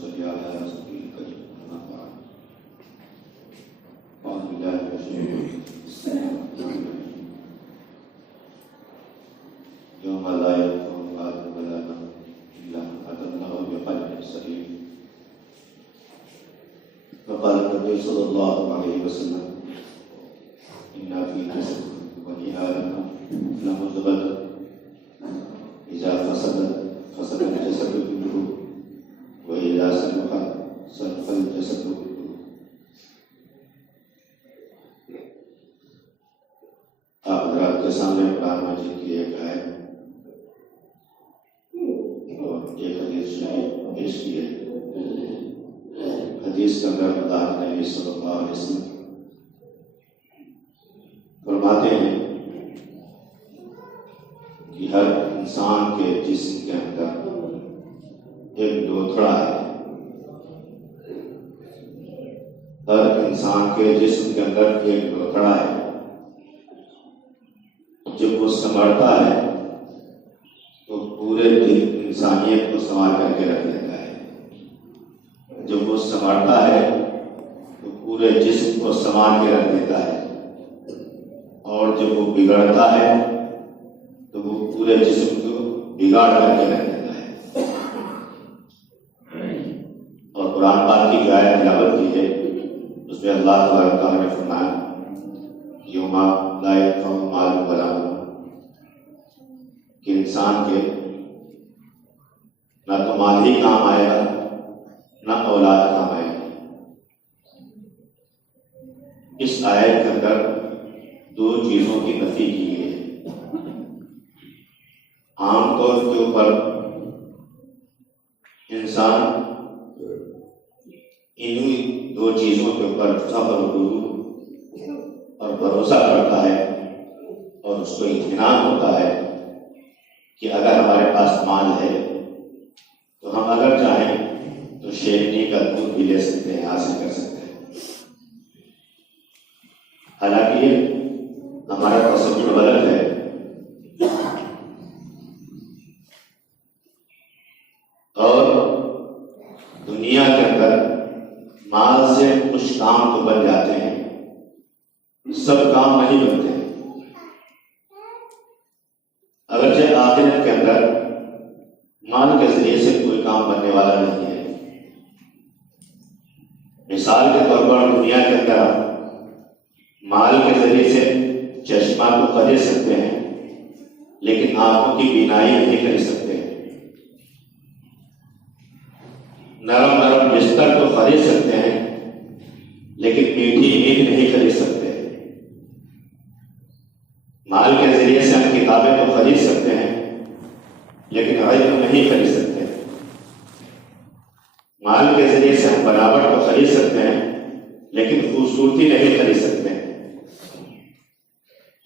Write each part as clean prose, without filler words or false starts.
صل على رسول الكريم أما بعد أعوذ بالله من الشيطان الرجيم بسم الله الرحمن الرحيم يوم لا ينفع مال ولا بنون إلا من أتى الله بقلب سليم وقال النبي صلى الله عليه وسلم إن في جسد بني آدم لمضغة إذا فسد الجسد كله وإذا صلح الجسد كله. آپ حضرات کے سامنے قرآن مجید کی ایک آیت اور ایک حدیث شریف پیش کی ہے. حدیث کے اندر خدا نبی صلی اللہ علیہ وسلم فرماتے ہیں کہ ہر انسان کے جسم کے اندر ایک لوتھڑا ہے. ہر انسان کے جسم کے اندر ایک لوتھڑا ہے. جب وہ سنبھلتا ہے تو پورے انسانیت کو سنبھال کر کے رکھ دیتا ہے. جب وہ سنبھلتا ہے تو پورے جسم کو سنبھال کے رکھ دیتا ہے. اور جب وہ بگڑتا ہے تو وہ پورے جسم کو بگاڑ کر کے رکھ دیتا ہے. اور قرآن پاک کی جو آیت تلاوت کی ہے اس میں اللہ تبارک تعالیٰ نے فرمایا یوم لا ينفع مال ولا بنون کہ انسان کے نہ تو مال ہی کام آئے گا نہ اولاد کام آئے گی. اس آیت کے اندر دو چیزوں کی نفی کی ہے. عام طور کے اوپر انسان انہی دو چیزوں کے اوپر صبر اور بھروسہ کرتا ہے اور اس کو اطمینان ہوتا ہے کہ اگر ہمارے پاس مال ہے تو ہم اگر چاہیں تو شیرنی کا دودھ بھی لے سکتے ہیں، حاصل کر سکتے ہیں. حالانکہ یہ ہمارا تصور غلط ہے. اور دنیا کے اندر مال سے کچھ کام تو بن جاتے ہیں، سب کام نہیں بنتے. اگرچہ آخرت کے اندر مال کے ذریعے سے کوئی کام بننے والا نہیں ہے. مثال کے طور پر دنیا کے اندر مال کے ذریعے سے چشمہ کو خرید سکتے ہیں لیکن آنکھوں کی بینائی نہیں خرید سکتے. نرم نرم بستر کو خرید سکتے ہیں لیکن میٹھی نیند نہیں خرید سکتے. مال کے ذریعے سے ہم کتابیں تو خرید سکتے ہیں لیکن علم نہیں خرید سکتے. مال کے ذریعے سے ہم بناوٹ کو خرید سکتے ہیں لیکن خوبصورتی نہیں خرید سکتے.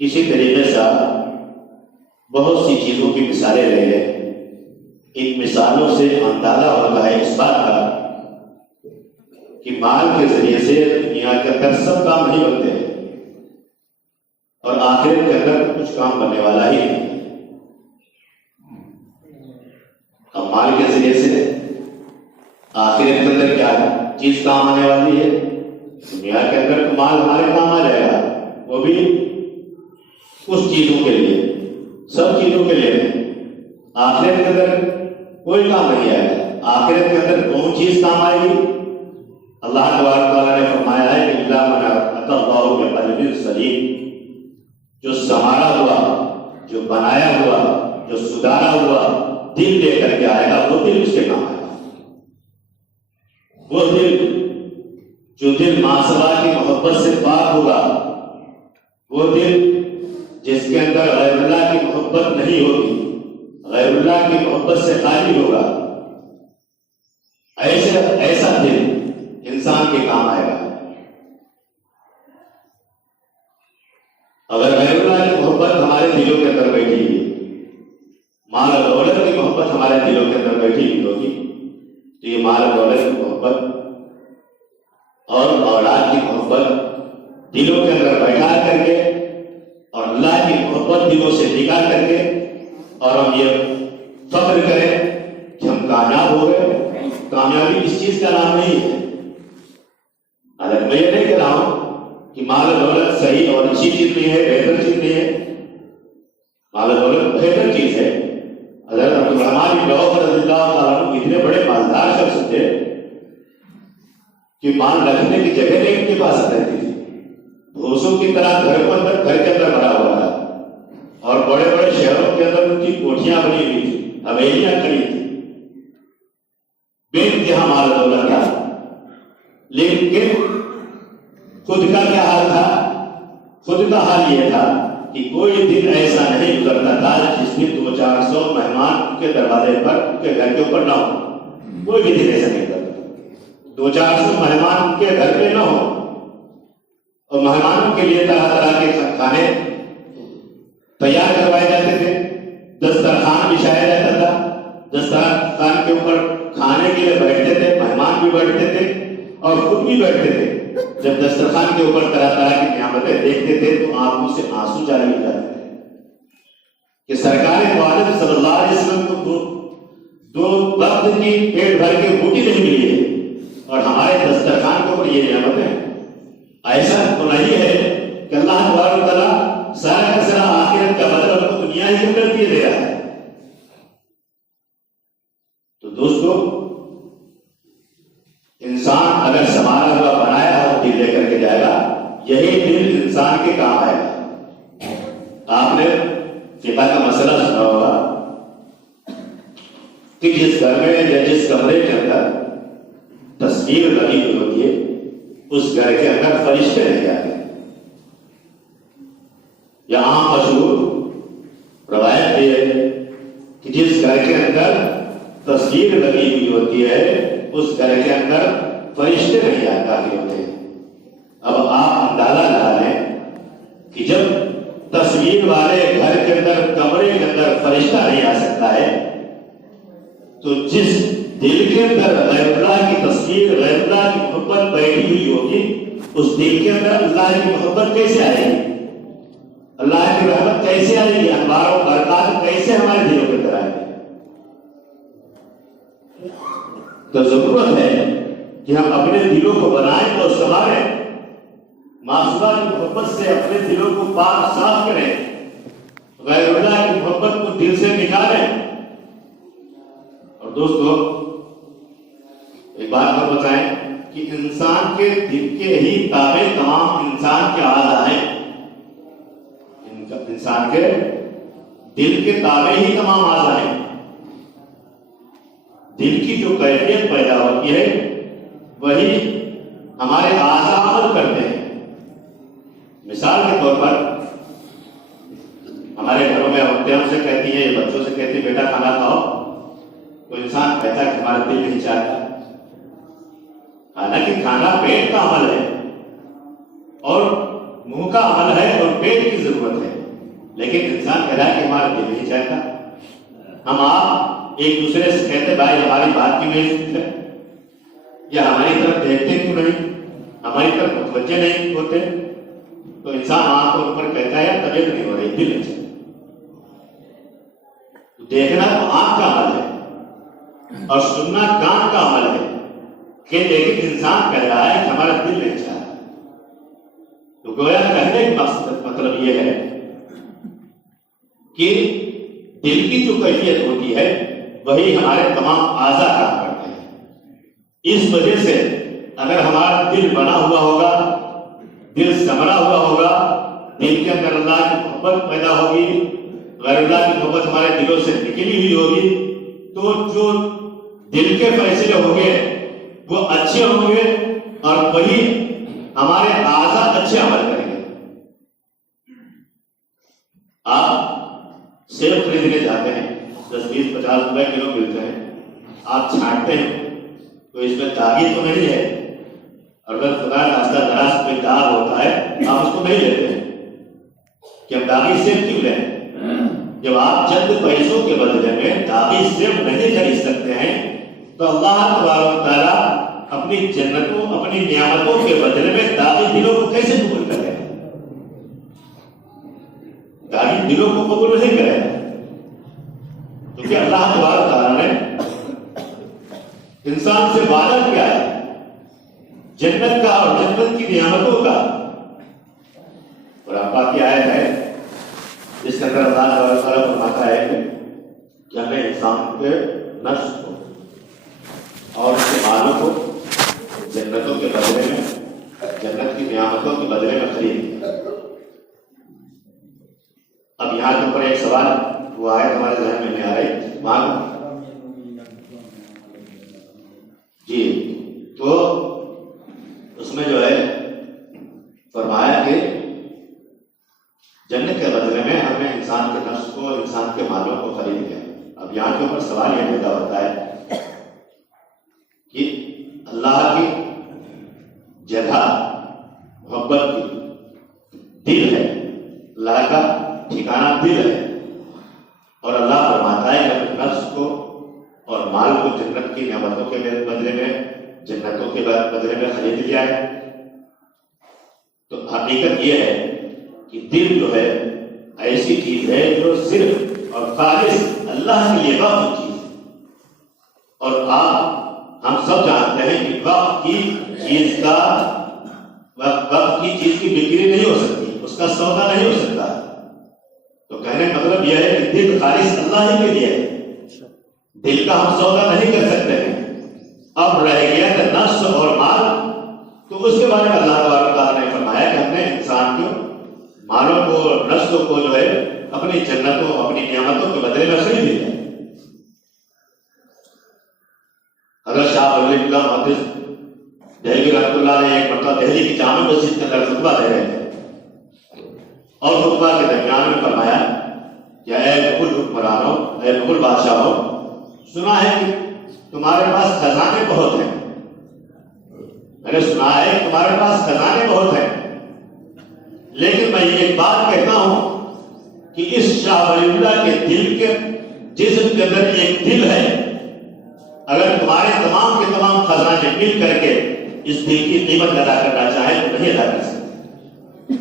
اسی طریقے سے بہت سی چیزوں کی مثالیں لے لیں. ان مثالوں سے اندازہ ہوتا ہے اس بات کا کہ مال کے ذریعے سے دنیا کے اندر سب کام نہیں بنتے اور آخرت کے اندر کچھ کام بننے والا ہی نہیں. اب مال کے ذریعے سے آخرت کے اندر کیا چیز کام آنے والی ہے؟ دنیا کے اندر تو مال ہمارے کام آ جائے گا، وہ بھی کچھ چیزوں کے لیے، سب چیزوں کے لیے نہیں. آخرت کے اندر کوئی کام نہیں آئے گا. آخرت کے اندر کون چیز کام آئے گی؟ اللہ تبارک تعالیٰ نے فرمایا ہے کہ الا من اتى الله بقلب سلیم. جو سنوارا ہوا، جو بنایا ہوا، جو سدھارا ہوا دل لے کر کے آئے گا، وہ دل اس کے کام آئے گا. وہ دل جو دل ماسوا کی محبت سے پاک ہوگا، وہ دل جس کے اندر غیر اللہ کی محبت نہیں ہوگی، غیر اللہ کی محبت سے خالی ہوگا، ایسا دل انسان کے کام آئے گا. اگر غیر اللہ کی محبت ہمارے دلوں کے اندر بیٹھی ہے، مال و دولت کی محبت ہمارے دلوں کے اندر بیٹھی ہوگی تو یہ مال و دولت کی محبت اور اولاد کی محبت دلوں کے اندر بیٹھا کر کے اور اللہ کی محبت دلوں سے نکال کر کے اور ہم یہ فخر کریں کہ ہم کامیاب ہو گئے. کامیاب کامیابی اس چیز کا نام نہیں ہے. اگر میں یہ نہیں کہہ رہا ہوں کہ مال و دولت صحیح اور اچھی چیز نہیں ہے، بہتر چیز نہیں ہے. مال و دولت بہتر چیز ہے. حضرت عبدالرحمن بن عوف رضی اللہ تعالیٰ عنہ اتنے بڑے مالدار شخص تھے کہ مال رکھنے کی جگہ نہیں ان کے پاس رہتی تھی. بھوسوں کی طرح گھر کے اندر بنا ہوا تھا اور بڑے بڑے شہروں کے اندر ان کی کوٹھیاں بنی ہوئی تھی، حویلیاں کھڑی تھی، بے انتہا مال و دولت تھا. لیکن خود کا کیا حال تھا؟ خود کا حال یہ تھا کہ کوئی دن ایسا نہیں گزرتا تھا جس میں 200-400 مہمان ان کے دروازے پر، ان کے گھر کے اوپر نہ ہو. کوئی بھی دن ایسا نہیں گزرتا. 200-400 مہمان ان کے گھر پہ نہ ہو اور مہمانوں کے لیے طرح طرح کے کھانے تیار کروائے جاتے تھے. دسترخوان بچھایا جاتا تھا. دسترخوان کے اوپر کھانے کے لیے بیٹھتے تھے، مہمان بھی بیٹھتے تھے اور خود بھی بیٹھتے تھے. جب دسترخوان کے اوپر طرح طرح کی نعمتیں دیکھتے تھے تو آنکھوں سے آنسو جاری ہو جاتے تھے کہ سرکار والد صلی اللہ علیہ وسلم کو دو وقت کی پیٹ بھر کے روٹی نہیں ملی ہے اور ہمارے دسترخوان کے اوپر یہ نعمتیں. ایسا تو نہیں ہے کہ اللہ تبارک و تعالیٰ سارا کا سارا آخرت کا بدلہ ہم کو دنیا ہی کے اندر دے رہا ہے. تو دوستو، انسان اگر سنبھالا ہوا بنایا ہوا دل لے کر کے جائے گا، یہی دل انسان کے کام آئے گا. آپ نے فقہ کا مسئلہ سنا ہوگا کہ جس گھر میں یا جس کمرے کے اندر تصویر لگی ہوئی ہوتی ہے اس گھر کے اندر فرشتے نہیں آتے. یہاں مشہور روایت یہ ہے کہ جس گھر کے اندر تصویر لگی ہوئی ہوتی ہے اس گھر کے اندر فرشتے نہیں آتے ہوتے ہیں. اب آپ اندازہ لگا لیں کہ جب تصویر والے گھر کے اندر، کمرے کے اندر فرشتہ نہیں آ سکتا ہے تو جس دل کے اندر غیر اللہ کی تصویر، غیر اللہ کی محبت بیٹھی ہوئی ہوگی، اس دل کے اندر اللہ کی محبت کیسے آئے گی؟ اللہ کی رحمت کیسے آئے گی؟ انوار و برکات کیسے ہمارے دلوں کے اندر آئے گی؟ تو ضرورت ہے کہ ہم اپنے دلوں کو بنائیں اور سنبھالیں، معصومہ کی محبت سے اپنے دلوں کو پاک صاف کریں، غیر اللہ کی محبت کو دل سے نکالیں. اور دوستو ایک بات اور بتائیں کہ انسان کے دل کے ہی تابع تمام انسان کے اعضاء ہیں. انسان کے دل کے تابع ہی تمام اعضاء ہیں. دل کی جو کیفیت پیدا ہوتی ہے وہی ہمارے اعضاء عمل کرتے ہیں. مثال کے طور پر ہمارے گھروں میں عورتیں ہم سے کہتی ہیں یا بچوں سے کہتی ہیں بیٹا کھانا کھاؤ، تو انسان کہتا ہے کہ ہمارا دل نہیں چاہتا. حالانکہ کھانا پیٹ کا عمل ہے اور منہ کا عمل ہے اور پیٹ کی ضرورت ہے، لیکن انسان کہہ رہا ہے کہ ہمارا دل نہیں چاہتا. ہم آپ ایک دوسرے سے کہتے بھائی ہماری بات کی نہیں سنتے یا ہماری طرف دیکھتے کیوں نہیں، ہماری طرف متوجہ نہیں ہوتے، تو انسان آنکھ کے اوپر کہتا ہے طبیعت نہیں ہو رہی، دل نہیں چاہتا. دیکھنا تو آنکھ کا عمل ہے اور سننا کان کا عمل ہے، کہ لیکن انسان کہہ رہا ہے کہ ہمارا دل نہیں چاہتا. تو گویا کہنے کا مطلب یہ ہے کہ دل کی جو کیفیت ہوتی ہے وہی ہمارے تمام اعضاء کام کرتے ہیں. اس وجہ سے اگر ہمارا دل بنا ہوا ہوگا، دل سنبھلا ہوا ہوگا، دل کے اندر اللہ کی محبت پیدا ہوگی، غیر اللہ کی محبت ہمارے دلوں سے نکلی ہوئی ہوگی، تو جو دل کے فیصلے ہوں گے وہ اچھے ہوں گے اور وہی ہمارے اعضاء اچھے عمل کریں گے. آپ سیب خریدنے جاتے ہیں، 10-20-50 روپے کلو ملتے ہیں، آپ چھانٹتے ہیں تو اس میں داغی تو نہیں ہے، اور اگر خدا راستہ دراز میں داغ ہوتا ہے آپ اس کو نہیں لیتے ہیں کہ ہم داغی سیب کیوں لیں. جب آپ چند پیسوں کے بدلے میں داغی سیب نہیں خرید سکتے ہیں تو اللہ تبارک و تعالیٰ اپنی جنتوں، اپنی نعمتوں کے بدلے میں داغی دلوں کو کیسے قبول کرے گا؟ داغی دلوں کو قبول نہیں کرے گا، کیونکہ اللہ تبارک و تعالیٰ نے انسان سے وعدہ کیا ہے؟ جنت کا اور جنت کی نعمتوں کا. اور آپ کی آیت ہے جس کے اندر اللہ تعالیٰ فرماتا ہے کہ ہمیں انسان کے نفس کو اور اس کے مالوں کو جنتوں کے بدلے میں، جنت کی نعمتوں کے بدلے میں خرید. اب یہاں کے اوپر ایک سوال وہ آیت ہمارے ذہن میں نہیں آ رہی وہاں جی. تو اس میں جو ہے فرمایا کہ جنت کے بدلے میں ہمیں انسان کے نفس کو، انسان کے مالوں کو خرید لیا. اب یہاں کے اوپر سوال یہ پیدا ہوتا ہے کہ اللہ کی جگہ محبت کی دل ہے، اللہ کا ٹھکانہ دل ہے، اور اللہ فرماتا ہے کہ اپنے نفس کو اور مال کو جنت کی نعمتوں کے بدلے میں، جنتوں کے بدلے میں خرید لیا ہے. تو حقیقت یہ ہے کہ دل جو ہے ایسی چیز ہے جو صرف اور خالص اللہ کے لیے وقف چیز ہے. اور ہم سب جانتے ہیں کہ وقت کی چیز کا، وقت کی چیز کی بکری نہیں ہو سکتی، اس کا سودا نہیں ہو سکتا. تو کہنے کا مطلب یہ ہے کہ دل خالص اللہ ہی کے لیے ہے، دل کا ہم سودا نہیں کر سکتے ہیں. اب رہ گیا کہ نفس اور مال، تو اس کے بارے میں اللہ تبارک تعالیٰ نے فرمایا کہ ہم نے انسان کو مالوں کو، نفس کو جو ہے اپنی جنتوں، اپنی نعمتوں کے بدلے میں خرید لیا. حضرت شاہ ولی اللہ محدث دہلوی رحمۃ اللہ علیہ ایک مرتبہ دہلی کی جامع مسجد کے اندر خطبہ دے رہے تھے، اور خطبہ کے درمیان میں فرمایا کہ اے مغل حکمرانوں، اے مغل بادشاہوں، سنا ہے کہ تمہارے پاس خزانے بہت ہیں. میں نے سنا ہے کہ تمہارے پاس خزانے بہت ہیں، لیکن میں یہ بات کہتا ہوں کہ اس شاہ ولی اللہ کے دل کے جسم کے اندر ایک دل ہے. اگر تمہارے تمام کے تمام خزانے مل کر کے اس دل کی قیمت ادا کرنا چاہیں تو نہیں ادا کر سکتے.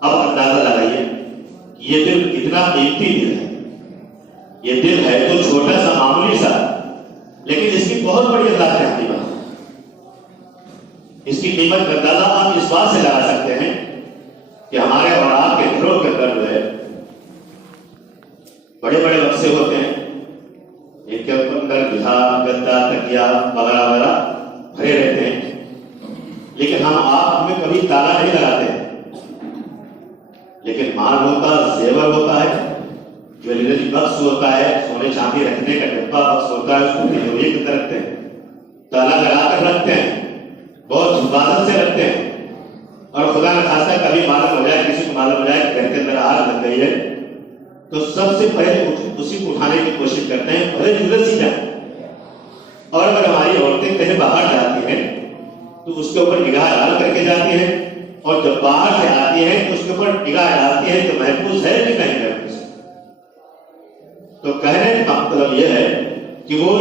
اب اندازہ لگائیے کہ یہ دل کتنا قیمتی دل ہے. یہ دل ہے تو چھوٹا سا، معمولی سا، لیکن اس کی بہت بڑی اللہ کی قیمت ہے. اس کی قیمت کا اندازہ آپ اس بات سے لگا سکتے ہیں کہ ہمارے اور آپ کے گھروں کے اندر جو ہے بڑے بڑے بکسے ہوتے ہیں، ان کے اندر بہار، گدا، تکیا وغیرہ وغیرہ بھرے رہتے ہیں، لیکن ہم میں کبھی تالا نہیں لگاتے. لیکن مال ہوتا، زیور ہوتا ہے، جویلری بکس ہوتا ہے، سونے چاندی رکھنے کا ڈبہ بکس ہوتا ہے، اس کو تجوری کے اندر رکھتے ہیں، تالا لگا کر رکھتے ہیں، بہت حفاظت سے رکھتے ہیں. اور خدا نہ خاصہ کبھی معلوم ہو جائے، کسی کو معلوم ہو جائے کہ گھر کے اندر آگ لگ گئی ہے، تو سب سے پہلے اسی کو اٹھانے کی کوشش کرتے ہیں، بھلے جلد ہی جائیں. اور اگر ہماری عورتیں کہیں باہر جاتی ہیں تو اس کے اوپر نگاہ ڈال کر کے جاتی ہیں، اور جب باہر سے آتی ہیں تو اس کے اوپر نگاہ ڈالتی ہیں کہ محفوظ ہے کہ نہیں محفوظ. تو کہنے کا مطلب یہ ہے کہ وہ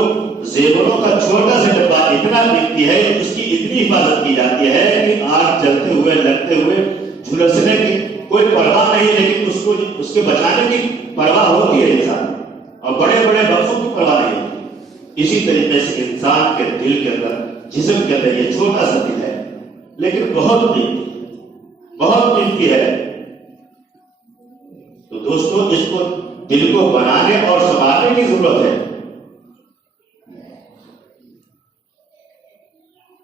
زیوروں کا چھوٹا سا ڈبہ اتنا قیمتی ہے، اس کی اتنی حفاظت کی جاتی ہے کہ آگ جلتے ہوئے، لگتے ہوئے، جھلسنے کی کوئی پرواہ نہیں، لیکن اس کے بچانے کی پرواہ ہوتی ہے انسان، اور بڑے بڑے بکسوں کی پرواہ نہیں ہوتی. اسی طریقے سے انسان کے دل کے اندر، جسم کے اندر یہ چھوٹا سا دل ہے، لیکن بہت قیمتی، بہت قیمتی ہے. تو دوستو، اس کو دل کو بنانے اور سنبھالنے کی ضرورت ہے.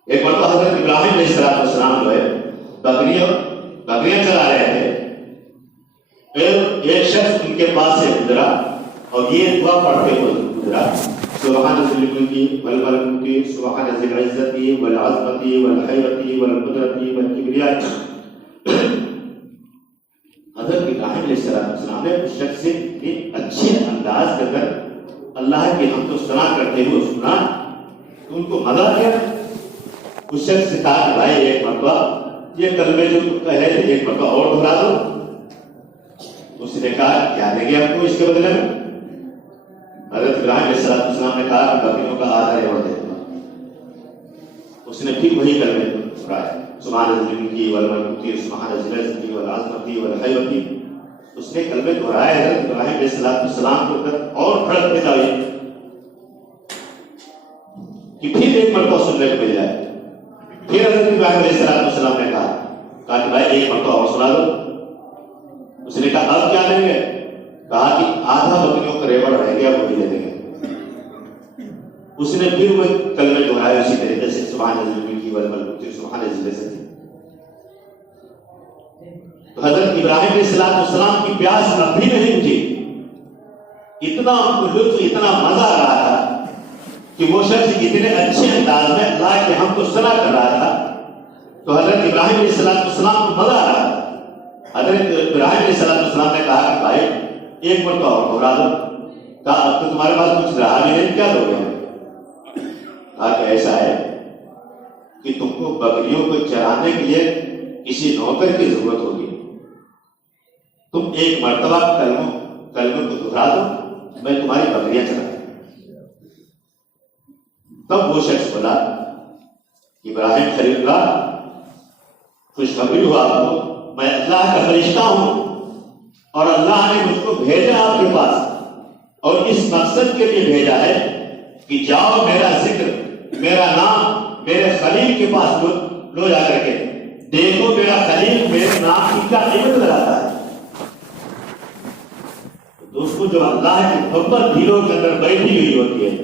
ایک مرتبہ حضرت ابراہیم علیہ السلام جو ہے بکریاں چلا رہے تھے. ایک شخص ان کے پاس سے گزرا اور یہ دعا پڑھتے ہوئے گزرا: سبحان ذی الملک والملک، سبحان ذی العزت والعظمت والحیبت والقدرت والکبریاء. حضرت ابراہیم علیہ السلام نے اس شخص سے ایک اچھے انداز کے اندر اللہ کی حمد و ثنا کرتے ہوئے سنا تو ان کو مزہ کیا. اس شخص سے کہا کہ بھائی ایک مرتبہ یہ کلمے جو تم کہہ رہے تھے ایک مرتبہ اور دہرا دو. اس نے کہا کیا دیں گے آپ کو اس کے بدلے میں؟ حضرت ابراہیم علیہ السلام نے کہا کہ بکریوں کا آدھا اور دے دوں. اس نے پھر وہی کلمے دہرائے: سبحان ذی الملک والملک، سبحان ذی العزت والعظمت والحیبت. اس نے کلمے دہرائے. حضرت ابراہیم علیہ السلام کے اندر اور بھڑک پیدا ہوئی کہ پھر ایک مرتبہ سننے کو مل جائے. پھر حضرت ابراہیم علیہ السلام نے کہا کہ بھائی ایک مرتبہ اور سنا دو. اس نے کہا اب کیا دیں گے؟ کہا کہ آدھا بکریوں کا ریوڑ رہ گیا وہ بھی دے دیں گے. اس نے پھر وہ کلمے دہرائے اسی طریقے سے سبحان الذی کی والملک سبحان الذی سے. تو حضرت ابراہیم علیہ السلام کی پیاس اب بھی نہیں بجھی. اتنا ان کو لطف اتنا مزہ آ رہا تھا کہ وہ شخص اتنے اچھے انداز میں اللہ کے ہم کو سنا کر رہا تھا. تو حضرت ابراہیم علیہ السلام کو مزہ آ رہا تھا. حضرت ابراہیم علیہ السلام نے کہا کہ بھائی ایک مرتبہ اور دہرا دو. کہا اب تو تمہارے پاس کچھ رہا بھی نہیں, کیا دو گے؟ کہا کہ ایسا ہے کہ تم کو بکریوں کو چرانے کے لیے کسی نوکر کی ضرورت ہوگی. تم ایک مرتبہ کلموں کو دہرا دو, میں تمہاری بکریاں چلا دوں. تب وہ شخص بولا ابراہیم خلیل اللہ خوشخبری ہو آپ کو, میں اللہ کا فرشتہ ہوں اور اللہ نے مجھ کو بھیجا آپ کے پاس, اور اس مقصد کے لیے بھیجا ہے کہ جاؤ میرا ذکر میرا نام میرے خلیل کے پاس لو جا کر کے دیکھو میرا خلیل میرے نام کی کیا قیمت لگاتا ہے. دوستوں جو اللہ کی محبت دلوں کے اندر بیٹھی ہوئی ہوتی ہے,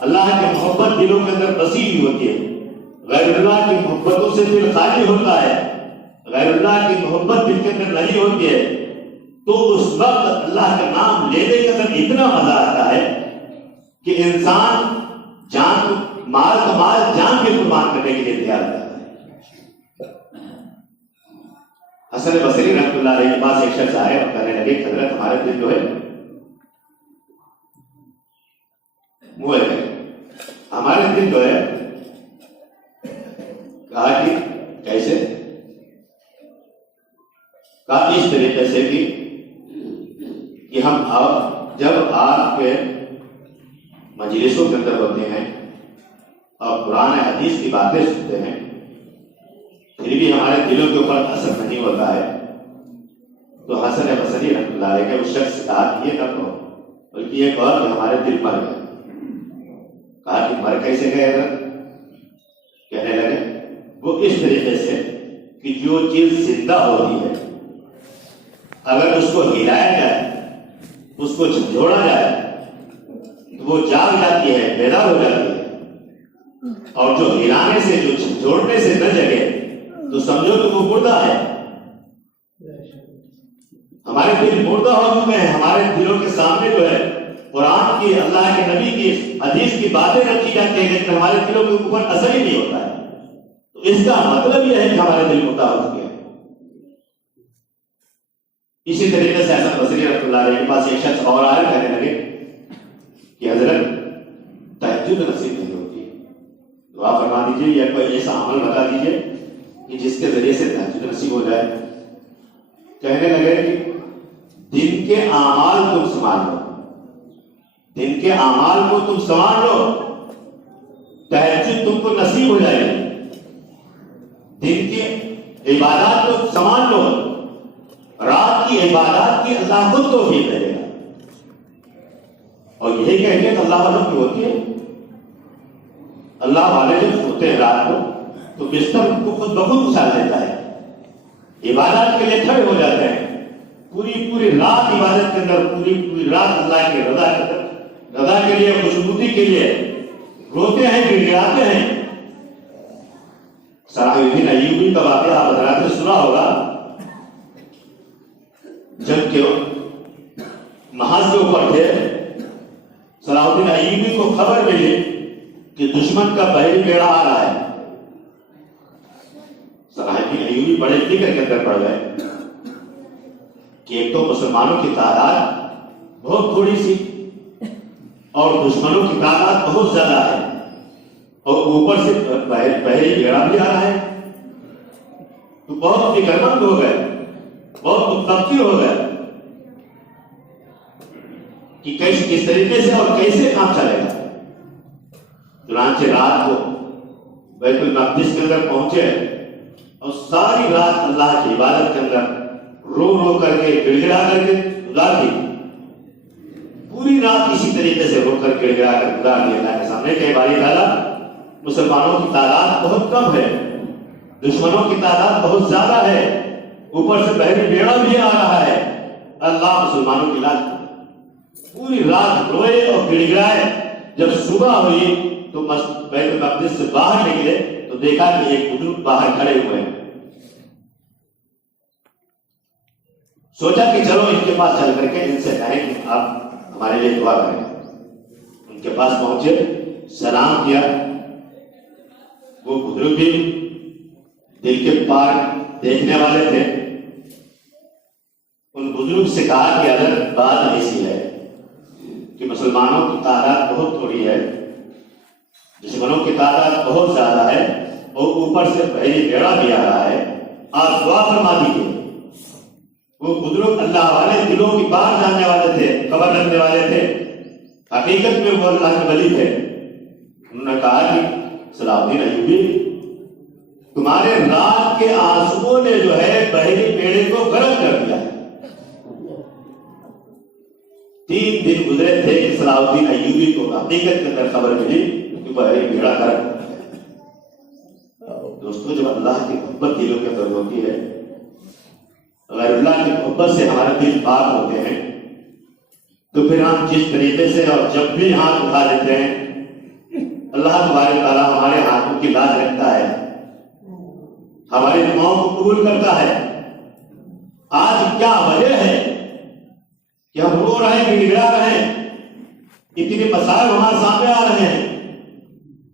اللہ کی محبت دلوں کے اندر بسی ہوئی ہوتی ہے, غیر اللہ کی محبتوں سے دل خالی ہوتا ہے, غیر اللہ کی محبت دل کے اندر نہیں ہوتی ہے, تو اس وقت اللہ کا نام لینے کے اندر اتنا مزہ آتا ہے کہ انسان جان مال کا مال جان کے قربان کرنے کے لیے تیار ہوتا ہے. حسن بصری رحمۃ اللہ علیہ کے پاس ایک شخص آئے اور کہنے لگے حضرت ہمارے دل جو ہے ہمارے دل جو ہے. کہا کہ کیسے؟ کہا اس طریقے سے کہ ہم جب آپ کے مجلسوں کے اندر ہوتے ہیں اور قرآن حدیث کی باتیں سنتے ہیں پھر بھی ہمارے دلوں کے اوپر اثر نہیں ہوتا ہے. تو حسن بصری رحمۃ اللہ علیہ کے اس شخص سے کہا کہ یہ نہ کہو بلکہ یہ کہو کہ ہمارے دل مر گئے. کہا کہ مر کیسے گئے حضرت؟ کہنے لگے وہ اس طریقے سے کہ جو چیز زندہ ہوتی ہے اگر اس کو ہلایا جائے اس کو جھنجھوڑا جائے تو وہ جاگ جاتی ہے, بیدار ہو جاتی ہے, اور جو ہلانے سے جو جھنجھوڑنے سے نہ جگے تو سمجھو کہ وہ مردہ ہے. ہمارے دل مردہ ہو چکے ہیں, ہمارے دلوں کے سامنے جو ہے قرآن کی اللہ کے نبی کی حدیث کی باتیں رکھی جاتی ہیں لیکن ہمارے دلوں کے اوپر اثر ہی نہیں ہوتا ہے. تو اس کا مطلب یہ ہے کہ ہمارے دل مردہ ہو چکے ہیں. اسی طریقے سے حسن بصری رحمۃ اللہ علیہ کے پاس ایک شخص اور آئے, کہنے لگے کہ حضرت تہجد نصیب نہیں ہوتی, دعا فرما دیجیے یا کوئی ایسا عمل بتا دیجیے کہ جس کے ذریعے سے تہجد نصیب ہو جائے. کہنے لگے کہ دن کے اعمال تم سنبھال لو, دن کے اعمال کو تم سنبھال لو, تہجد تم کو نصیب ہو جائے گی. دن کی عبادات کو سنبھال لو, رات کی عبادات کی اللہ خود توفیق دے گا. اور یہی کیفیت اللہ والوں کی ہوتی ہے. اللہ والے جب سوتے ہیں رات کو تو بستر کو خود بخود اچھال دیتا ہے, عبادت کے لیے کھڑے ہو جاتے ہیں, پوری رات عبادت کے اندر پوری رات اللہ کی رضا کے لیے خوشنودی کے لیے روتے ہیں, گڑگڑاتے ہیں. صلاح الدین ایوبی کا واقعہ آپ حضرات نے سنا ہوگا, جب کہ محاذ کے اوپر تھے, صلاح الدین ایوبی کو خبر ملی کہ دشمن کا بحری بیڑا آ رہا ہے. صلاح الدین ایوبی بڑے فکر کے اندر پڑ گئے کہ ایک تو مسلمانوں کی تعداد بہت تھوڑی سی اور دشمنوں کی تعداد بہت زیادہ ہے, اور اوپر سے بحری بیڑا بھی آ رہا ہے. تو بہت فکر مند ہو گئے, بہت متفکر ہو گئے کہ کس طریقے سے اور کیسے کام چلے گا. چنانچہ رات کو بیت المقدس کے اندر پہنچے اور ساری رات اللہ کی عبادت کے اندر رو کر کے گڑگڑا کر کے گزار دی. پوری رات اسی طریقے سے رو کر گڑگڑا کر گزار دی اللہ کے سامنے کہ باری تعالیٰ مسلمانوں کی تعداد بہت کم ہے، دشمنوں کی تعداد بہت زیادہ ہے، اوپر سے بحری بیڑا بھی آ رہا ہے، اللہ مسلمانوں کی علاج کرے۔ پوری رات روئے اور گڑ گڑائے، جب صبح ہوئی تو بیت المقدس سے باہر نکلے تو دیکھا کہ ایک بزرگ باہر کھڑے ہوئے ہیں۔ سوچا کہ چلو ان کے پاس چل کر کے ان سے کہیں کہ آپ ہمارے لیے دعا کریں۔ ان کے پاس پہنچے، سلام کیا۔ وہ بزرگ بھی دل کے پار دیکھنے والے تھے۔ ان بزرگ سے کہا کہ اگر بات ایسی ہے کہ مسلمانوں کی تعداد بہت تھوڑی ہے، دشمنوں کی تعداد بہت زیادہ ہے اور اوپر سے بحری بیڑا بھی آ رہا ہے، آپ دعا فرما دیجیے۔ وہ بزرگ اللہ والے، دلوں کی بات جاننے والے تھے، خبر رکھنے والے تھے، حقیقت میں وہ اللہ کے ولی تھے۔ انہوں نے کہا کہ صلاح الدین ایوبی، تمہارے رات کے آنسوؤں نے جو ہے بحری بیڑے کو غرق کر دیا ہے۔ 3 دن گزرے تھے کہ صلاح الدین ایوبی کو حقیقت کے اندر خبر ملی کہ بحری بیڑا غرق کر دیا۔ دوستو، جب اللہ کی محبت دلوں کے اندر ہوتی ہے، غیر اللہ کی محبت سے ہمارے دل پاک ہوتے ہیں، تو پھر ہم جس طریقے سے اور جب بھی ہاتھ اٹھا لیتے ہیں، اللہ تبارک تعالیٰ ہمارے ہاتھوں کی لاج رکھتا ہے، ہماری دعاؤں کو قبول کرتا ہے۔ آج کیا وجہ ہے کہ ہم رو رہے ہیں، گڑ گڑا رہے ہیں، اتنے مسائل ہمارے سامنے آ رہے ہیں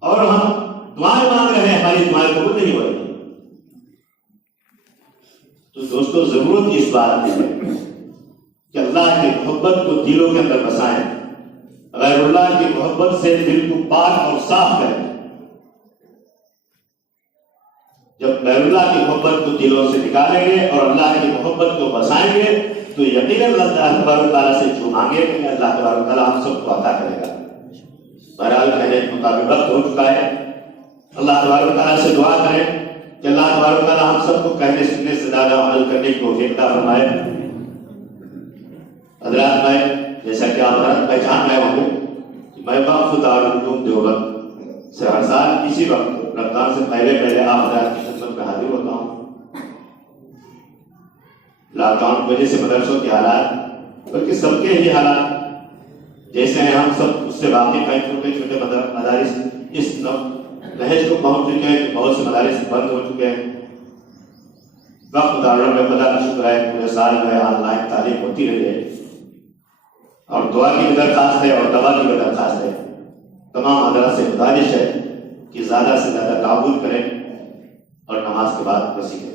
اور ہم دعائیں مانگ رہے ہیں، ہماری دعائیں قبول نہیں ہو رہی؟ تو دوستو، ضرورت اس بات کی ہے کہ اللہ کی محبت کو دلوں کے اندر بسائیں، غیر اللہ کی محبت سے دل کو پاک اور صاف کریں۔ جب غیر اللہ کی محبت کو دلوں سے نکالیں گے اور اللہ کی محبت کو بسائیں گے تو یقیناً اللہ تبارک تعالیٰ سے جو مانگے کہ اللہ تبارک تعالیٰ ہم سب کو عطا کرے گا۔ بہرحال کہنے کے مطابق وقت ہو چکا ہے، اللہ تبارک تعالیٰ سے دعا کریں کہ اللہ تبارک تعالیٰ ہم سب کو کہنے سننے سے زیادہ عمل کرنے کی توفیق عطا فرمائے۔ حضرات، میں جیسا کہ آپ حضرات پہچان رہے ہوں گے کہ میں وقف دارالعلوم دیوبند سے ہر سال اسی وقت رمضان سے پہلے آپ حضرات کی خدمت میں حاضر ہوتا ہوں۔ لاک ڈاؤن کی وجہ سے مدرسوں کے حالات، بلکہ سب کے ہی حالات جیسے ہیں، ہم سب اس سے واقف ہیں۔ چھوٹے چھوٹے مدارس اس نہج کو پہنچ چکے ہیں، بہت سے مدارس بند ہو چکے ہیں۔ وقف دارالعلوم میں خدا کا شکر ہے پورے سال میں آن لائن تعلیم ہوتی رہی ہے، اور دعا کی بھی درخواست ہے اور دوا کی بھی درخواست ہے۔ تمام حضرات سے گزارش ہے کہ زیادہ سے زیادہ تعاون کریں اور نماز کے بعد وسیع کریں۔